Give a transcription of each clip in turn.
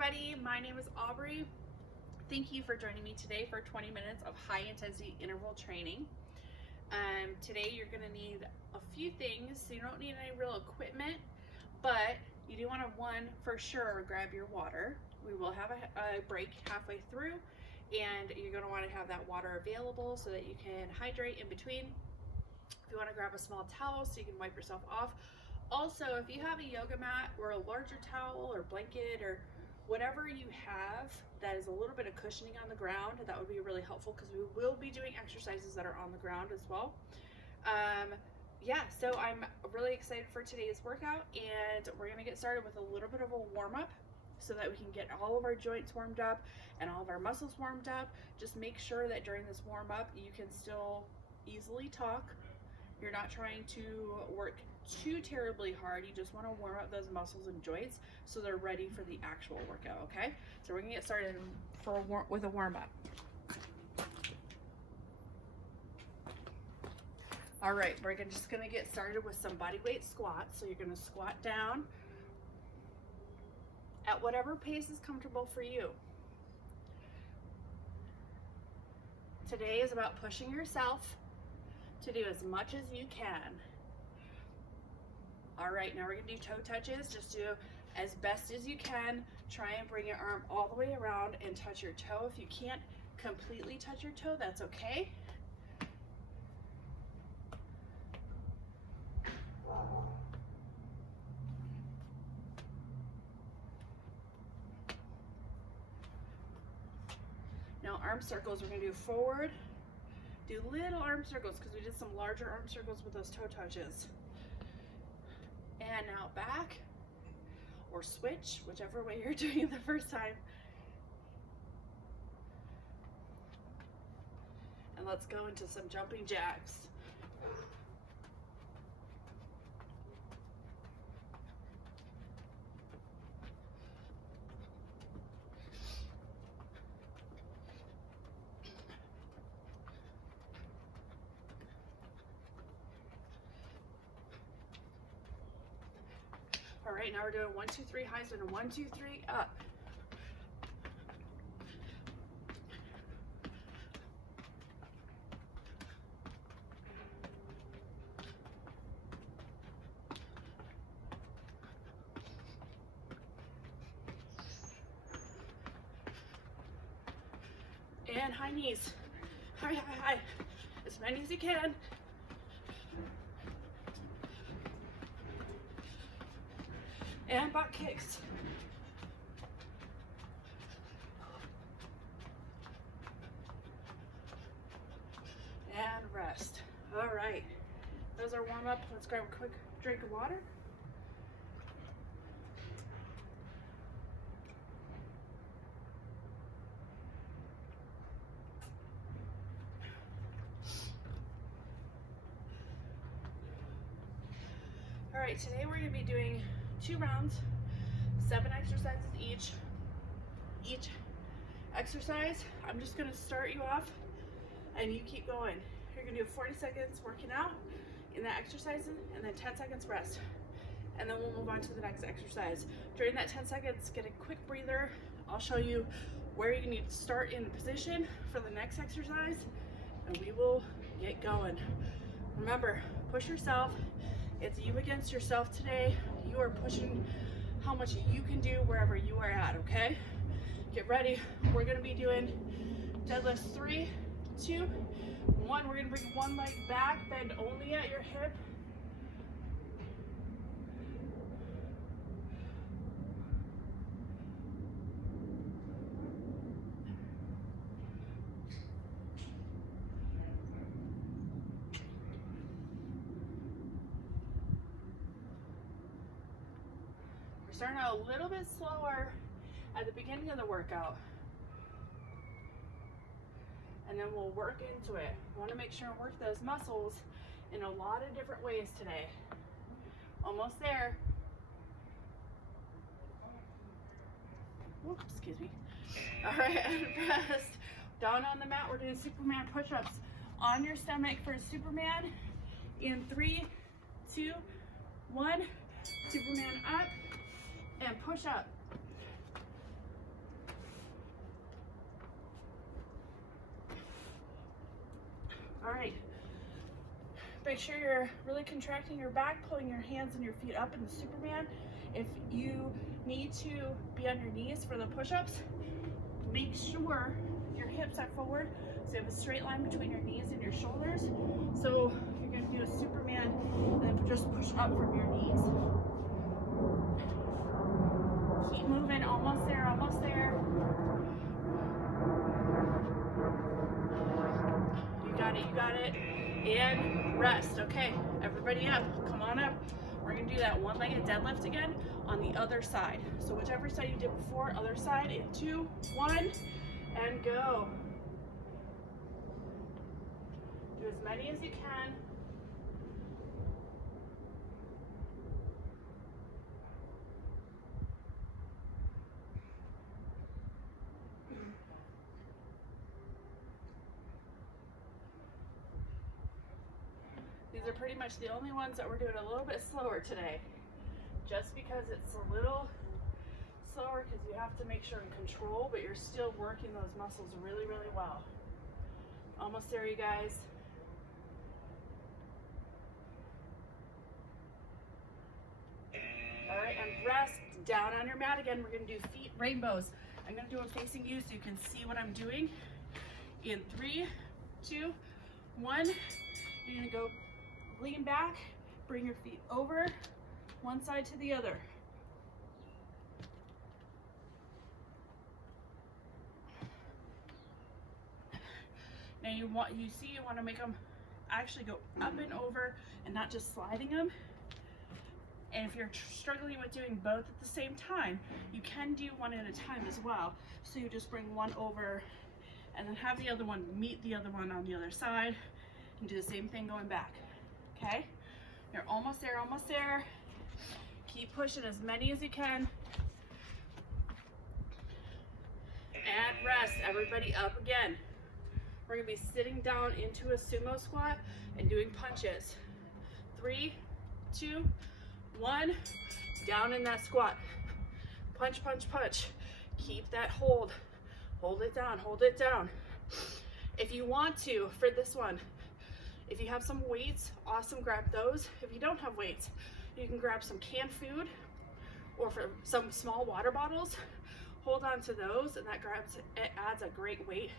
everybody, my name is Aubrey. Thank you for joining me today for 20 minutes of high intensity interval training. Today you're going to need a few things. So you don't need any real equipment, but you do want to, one, for sure, grab your water. We will have a break halfway through, and you're going to want to have that water available so that you can hydrate in between. If you want to grab a small towel so you can wipe yourself off. Also, if you have a yoga mat or a larger towel or blanket or whatever you have that is a little bit of cushioning on the ground, that would be really helpful because we will be doing exercises that are on the ground as well. So I'm really excited for today's workout, and we're going to get started with a little bit of a warm-up so that we can get all of our joints warmed up and all of our muscles warmed up. Just make sure that during this warm-up you can still easily talk. You're not trying to work too terribly hard. You just want to warm up those muscles and joints so they're ready for the actual workout, okay? So we're gonna get started with a warm-up. All right, we're just gonna get started with some bodyweight squats. So you're gonna squat down at whatever pace is comfortable for you. Today is about pushing yourself to do as much as you can. All right, now we're gonna do toe touches. Just do as best as you can. Try and bring your arm all the way around and touch your toe. If you can't completely touch your toe, that's okay. Now arm circles, we're gonna do forward. Do little arm circles because we did some larger arm circles with those toe touches. And now back, or switch, whichever way you're doing it the first time. And let's go into some jumping jacks. All right, now we're doing 1, 2, 3 highs and a 1, 2, 3 up. And high knees. High, high, high. As many as you can. And butt kicks. And rest. All right. Those are warm up. Let's grab a quick drink of water. All right, today we're going to be doing 2 rounds, 7 exercises each. Each exercise, I'm just going to start you off and you keep going. You're going to do 40 seconds working out in that exercise and then 10 seconds rest. And then we'll move on to the next exercise. During that 10 seconds, get a quick breather. I'll show you where you need to start in position for the next exercise, and we will get going. Remember, push yourself. It's you against yourself today. You are pushing how much you can do wherever you are at, okay? Get ready. We're gonna be doing deadlifts 3, 2, 1. We're gonna bring one leg back, bend only at your hip. Starting out a little bit slower at the beginning of the workout, and then we'll work into it. We want to make sure and work those muscles in a lot of different ways today. Almost there. Oops, excuse me. All right, and rest. Down on the mat, we're doing Superman push-ups on your stomach for Superman. In 3, 2, 1. Superman up and push up. All right. Make sure you're really contracting your back, pulling your hands and your feet up in the Superman. If you need to be on your knees for the push-ups, make sure your hips are forward, so you have a straight line between your knees and your shoulders. So you're going to do a Superman and then just push up from your knees. Keep moving, almost there, almost there. You got it. And rest. Okay, everybody up, come on up. We're gonna do that one-legged deadlift again on the other side. So whichever side you did before, other side in 2, 1, and go. Do as many as you can. These are pretty much the only ones that we're doing a little bit slower today. Just because it's a little slower because you have to make sure in control, but you're still working those muscles really, really well. Almost there, you guys. All right, and rest down on your mat again. We're gonna do feet rainbows. I'm gonna do them facing you so you can see what I'm doing. In 3, 2, 1, you're gonna go lean back, bring your feet over, one side to the other. Now you want to make them actually go up and over and not just sliding them. And if you're struggling with doing both at the same time, you can do one at a time as well. So you just bring one over and then have the other one meet the other one on the other side and do the same thing going back. Okay? You're almost there, almost there. Keep pushing as many as you can. And rest. Everybody up again. We're gonna be sitting down into a sumo squat and doing punches. 3, 2, 1. Down in that squat. Punch, punch, punch. Keep that hold. Hold it down, hold it down. If you want to, for this one, if you have some weights, awesome, grab those. If you don't have weights, you can grab some canned food or for some small water bottles. Hold on to those, and it adds a great weight.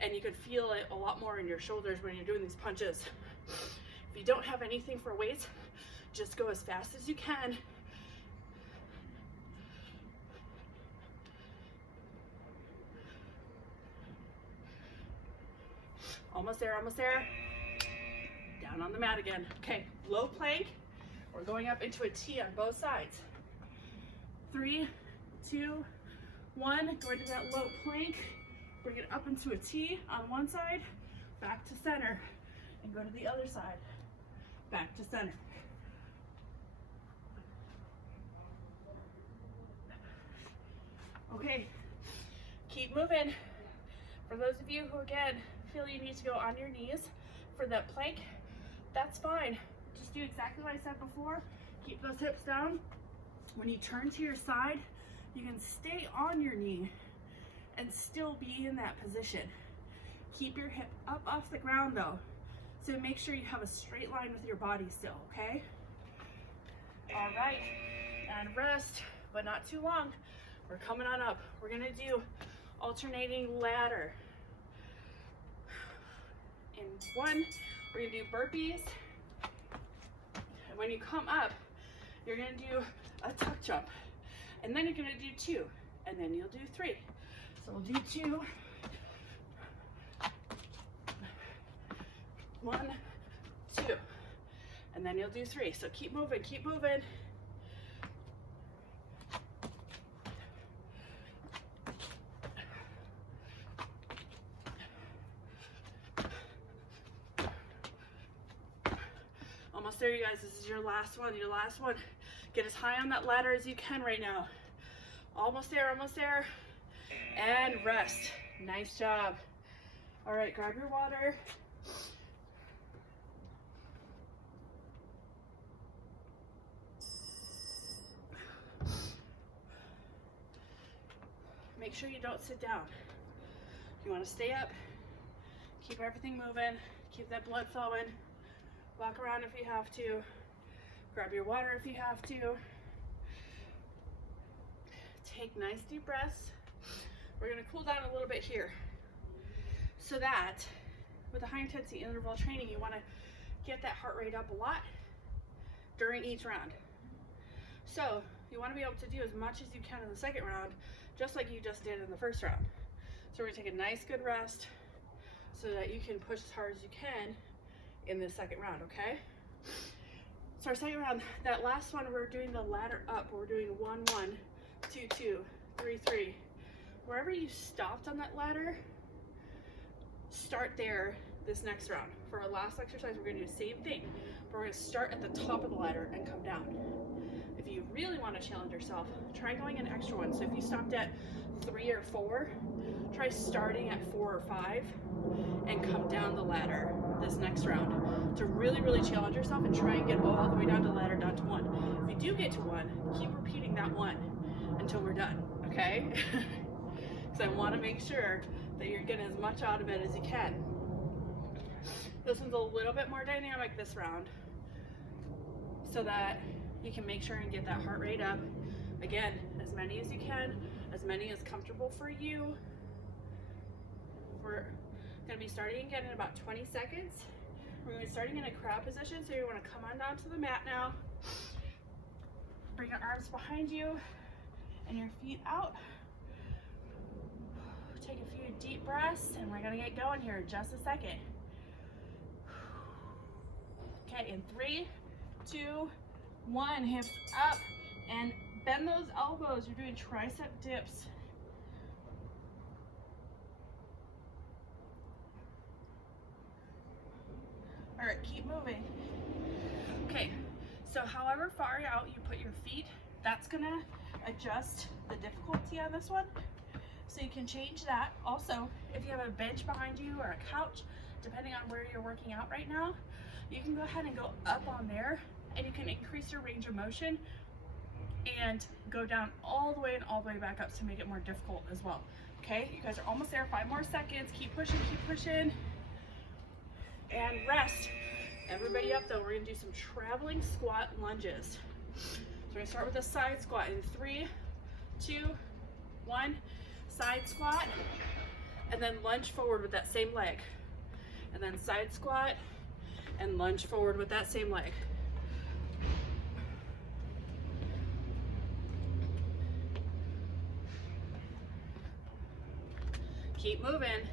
And you can feel it a lot more in your shoulders when you're doing these punches. If you don't have anything for weights, just go as fast as you can. Almost there, almost there. Down on the mat again. Okay, low plank. We're going up into a T on both sides. 3, 2, 1. Go into that low plank. Bring it up into a T on one side, back to center, and go to the other side, back to center. Okay, keep moving. For those of you who, again, feel you need to go on your knees for that plank, that's fine. Just do exactly what I said before. Keep those hips down. When you turn to your side, you can stay on your knee and still be in that position. Keep your hip up off the ground though. So make sure you have a straight line with your body still, okay? All right, and rest, but not too long. We're coming on up. We're gonna do alternating ladder. In 1, we're gonna do burpees. And when you come up, you're gonna do a tuck jump. And then you're gonna do 2, and then you'll do 3. So we'll do 2, 1, 2, and then you'll do 3. So keep moving, keep moving. Almost there, you guys. This is your last one, your last one. Get as high on that ladder as you can right now. Almost there, almost there. And rest. Nice job. All right, grab your water. Make sure you don't sit down. You want to stay up, Keep everything moving, keep that blood flowing. Walk around if you have to. Grab your water if you have to. Take nice deep breaths. We're gonna cool down a little bit here. So that with a high intensity interval training, you wanna get that heart rate up a lot during each round. So you wanna be able to do as much as you can in the second round, just like you just did in the first round. So we're gonna take a nice good rest so that you can push as hard as you can in the second round, okay? So our second round, that last one, we're doing the ladder up. We're doing 1, 1, 2, 2, 3, 3. Wherever you stopped on that ladder, start there this next round. For our last exercise, we're gonna do the same thing, but we're gonna start at the top of the ladder and come down. If you really wanna challenge yourself, try going an extra one. So if you stopped at 3 or 4, try starting at 4 or 5 and come down the ladder this next round to really, really challenge yourself and try and get all the way down to the ladder, down to 1. If you do get to 1, keep repeating that 1 until we're done, okay? Because I want to make sure that you're getting as much out of it as you can. This one's a little bit more dynamic this round so that you can make sure and get that heart rate up. Again, as many as you can, as many as comfortable for you. We're going to be starting again in about 20 seconds. We're going to be starting in a crab position, so you want to come on down to the mat now. Bring your arms behind you and your feet out. Take a few deep breaths, and we're going to get going here in just a second. Okay, in 3, 2, 1, hips up, and bend those elbows. You're doing tricep dips. All right, keep moving. Okay, so however far out you put your feet, that's gonna adjust the difficulty on this one. So you can change that. Also, if you have a bench behind you or a couch, depending on where you're working out right now, you can go ahead and go up on there, and you can increase your range of motion and go down all the way and all the way back up to make it more difficult as well. Okay, you guys are almost there. 5 more seconds. Keep pushing, keep pushing. And rest. Everybody up though. We're gonna do some traveling squat lunges. So we're gonna start with a side squat in 3, 2, 1. Side squat, and then lunge forward with that same leg. And then side squat, and lunge forward with that same leg. Keep moving.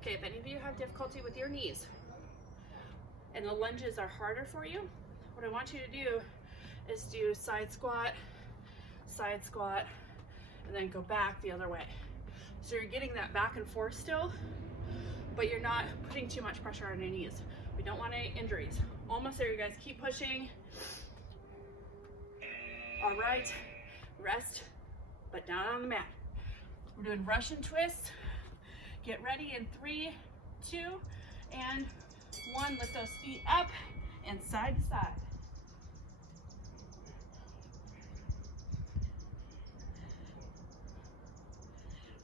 Okay, if any of you have difficulty with your knees and the lunges are harder for you, what I want you to do is do side squat, and then go back the other way. So you're getting that back and forth still, but you're not putting too much pressure on your knees. We don't want any injuries. Almost there, you guys. Keep pushing. All right, rest, but down on the mat. We're doing Russian twists. Get ready in 3, 2, and 1. Lift those feet up and side to side.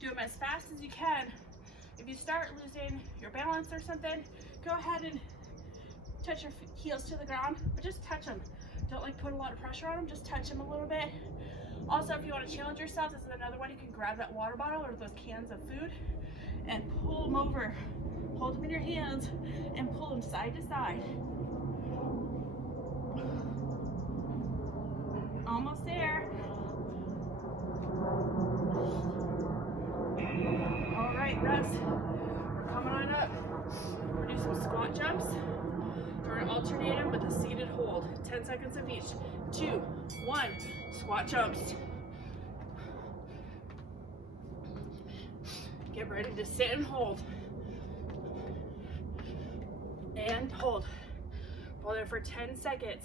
Do them as fast as you can. If you start losing your balance or something, go ahead and touch your heels to the ground, but just touch them. Don't like put a lot of pressure on them, just touch them a little bit. Also, if you want to challenge yourself, this is another one. You can grab that water bottle or those cans of food and pull them over. Hold them in your hands and pull them side to side. Almost there. All right, rest. We're coming on up. We're doing some squat jumps. We're gonna alternate them with a seated hold. 10 seconds of each. 2, 1, squat jumps. Get ready to sit and hold. And hold. Hold it for 10 seconds.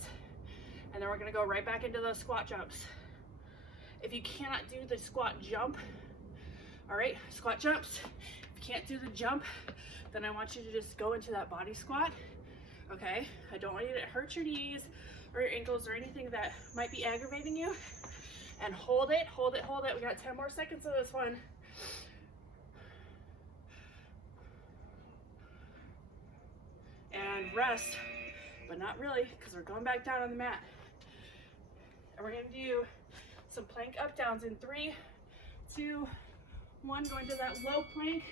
And then we're gonna go right back into those squat jumps. If you cannot do the squat jump, all right, squat jumps. If you can't do the jump, then I want you to just go into that body squat, okay? I don't want you to hurt your knees or your ankles or anything that might be aggravating you. And hold it, hold it, hold it. We got 10 more seconds of this one. and rest, but not really, because we're going back down on the mat. And we're gonna do some plank up downs in 3, 2, 1, going to that low plank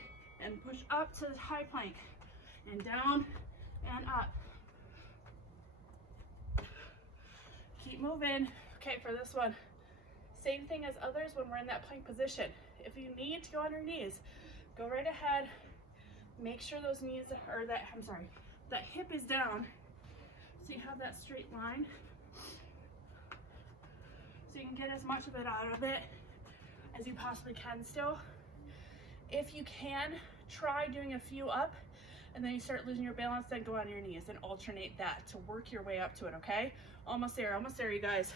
and push up to the high plank and down and up. Keep moving. Okay, for this one, same thing as others when we're in that plank position. If you need to go on your knees, go right ahead. Make sure those knees are that hip is down, so you have that straight line, so you can get as much of it out of it as you possibly can still. If you can, try doing a few up, and then you start losing your balance, then go on your knees and alternate that to work your way up to it, okay? Almost there, you guys.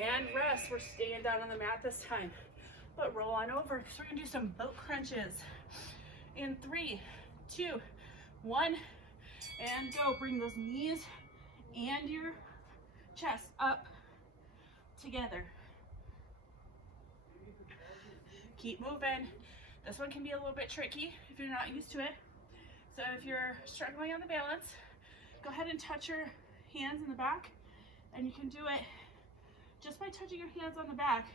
And rest. We're staying down on the mat this time, but roll on over. So we're gonna do some boat crunches in 3, 2, 1, and go. Bring those knees and your chest up together. Keep moving. This one can be a little bit tricky if you're not used to it. So if you're struggling on the balance, go ahead and touch your hands in the back, and you can do it just by touching your hands on the back.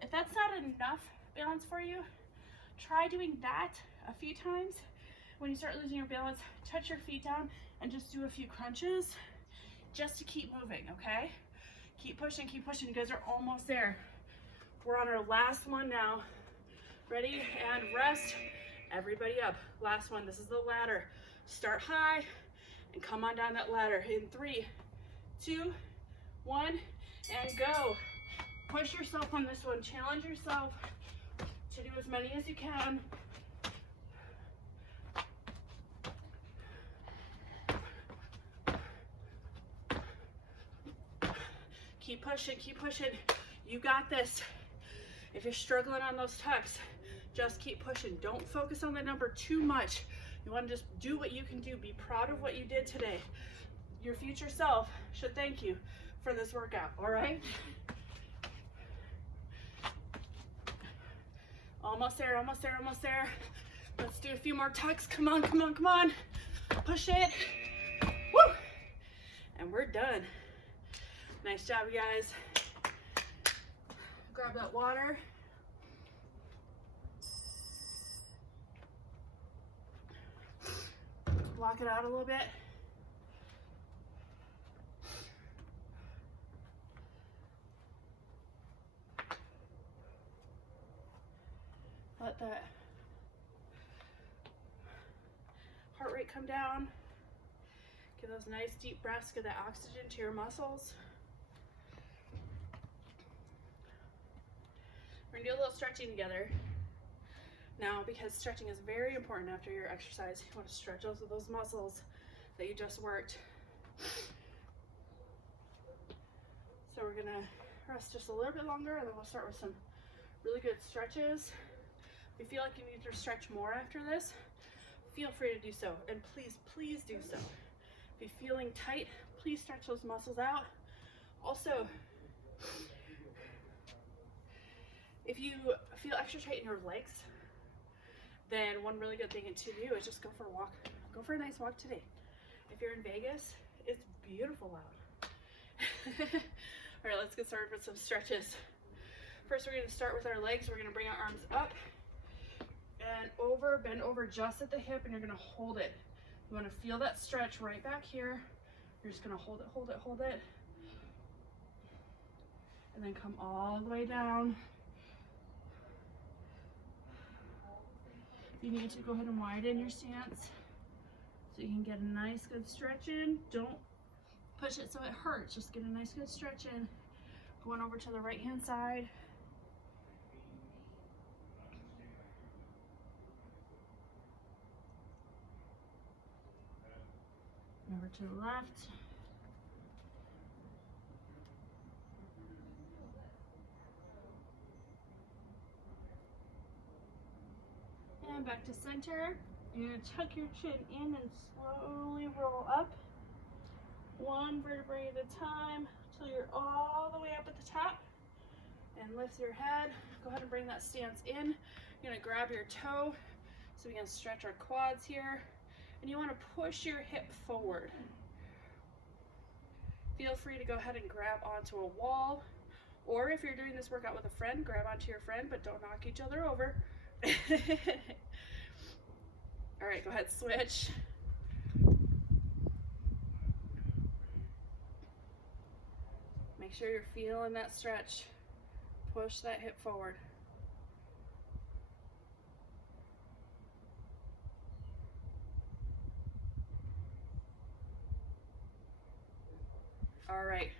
If that's not enough balance for you, try doing that a few times. When you start losing your balance, touch your feet down and just do a few crunches just to keep moving, okay? Keep pushing, keep pushing. You guys are almost there. We're on our last one now. Ready? And rest. Everybody up. Last one. This is the ladder. Start high and come on down that ladder in 3, 2, 1, and go. Push yourself on this one. Challenge yourself to do as many as you can. Keep pushing, keep pushing. You got this. If you're struggling on those tucks, just keep pushing. Don't focus on the number too much. You want to just do what you can do. Be proud of what you did today. Your future self should thank you for this workout, all right? Almost there, almost there, almost there. Let's do a few more tucks. Come on, come on, come on. Push it. Woo! And we're done. Nice job, you guys. Grab that water. Block it out a little bit. Let that heart rate come down. Get those nice deep breaths, get that oxygen to your muscles. We're gonna do a little stretching together now, because stretching is very important after your exercise. You want to stretch those muscles that you just worked. So we're gonna rest just a little bit longer, and then we'll start with some really good stretches. If you feel like you need to stretch more after this, feel free to do so, and please, please do so. If you're feeling tight, please stretch those muscles out. Also, if you feel extra tight in your legs, then one really good thing to do is just go for a walk. Go for a nice walk today. If you're in Vegas, it's beautiful out. All right, let's get started with some stretches. First, we're going to start with our legs. We're going to bring our arms up and over, bend over just at the hip, and you're going to hold it. You want to feel that stretch right back here. You're just going to hold it, hold it, hold it. And then come all the way down. If you need to, go ahead and widen your stance so you can get a nice good stretch in. Don't push it so it hurts. Just get a nice good stretch in. Going over to the right hand side. Over to the left. And back to center. You're going to tuck your chin in and slowly roll up. One vertebrae at a time till you're all the way up at the top. And lift your head. Go ahead and bring that stance in. You're going to grab your toe so we can stretch our quads here. and you want to push your hip forward. Feel free to go ahead and grab onto a wall, or if you're doing this workout with a friend, grab onto your friend, but don't knock each other over. All right, go ahead, switch. Make sure you're feeling that stretch. Push that hip forward. All right,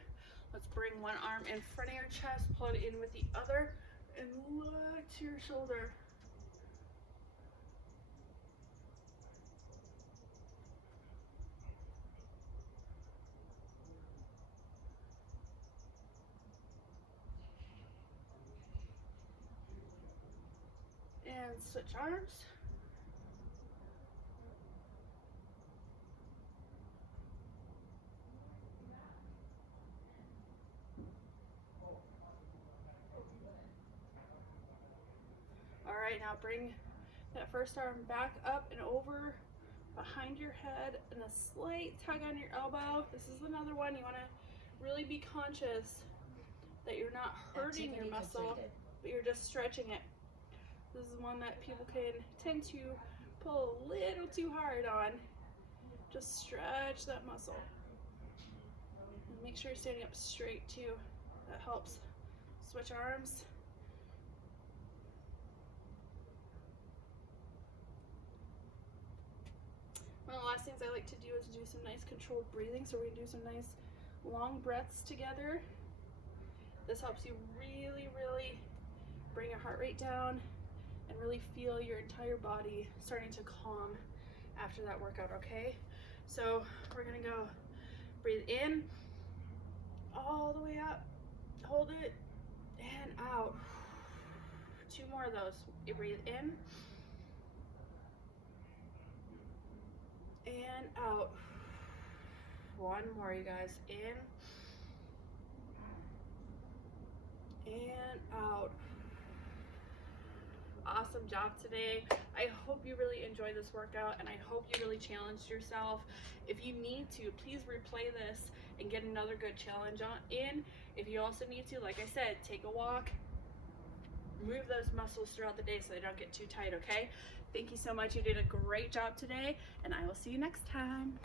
let's bring one arm in front of your chest, pull it in with the other, and look to your shoulder. And switch arms. All right, now bring that first arm back up and over behind your head and a slight tug on your elbow. This is another one you want to really be conscious that you're not hurting your muscle, but you're just stretching it. This is one that people can tend to pull a little too hard on. Just stretch that muscle. And make sure you're standing up straight too. That helps. Switch arms. One of the last things I like to do is do some nice controlled breathing. So we're gonna do some nice long breaths together. This helps you really, really bring your heart rate down and really feel your entire body starting to calm after that workout, okay? So we're gonna go breathe in, all the way up, hold it, and out. 2 more of those. You breathe in, and out. 1 more, you guys. In, and out. Awesome job today. I hope you really enjoyed this workout, and I hope you really challenged yourself. If you need to, please replay this and get another good challenge in. If you also need to, like I said, take a walk, move those muscles throughout the day so they don't get too tight, okay? Thank you so much. You did a great job today, and I will see you next time.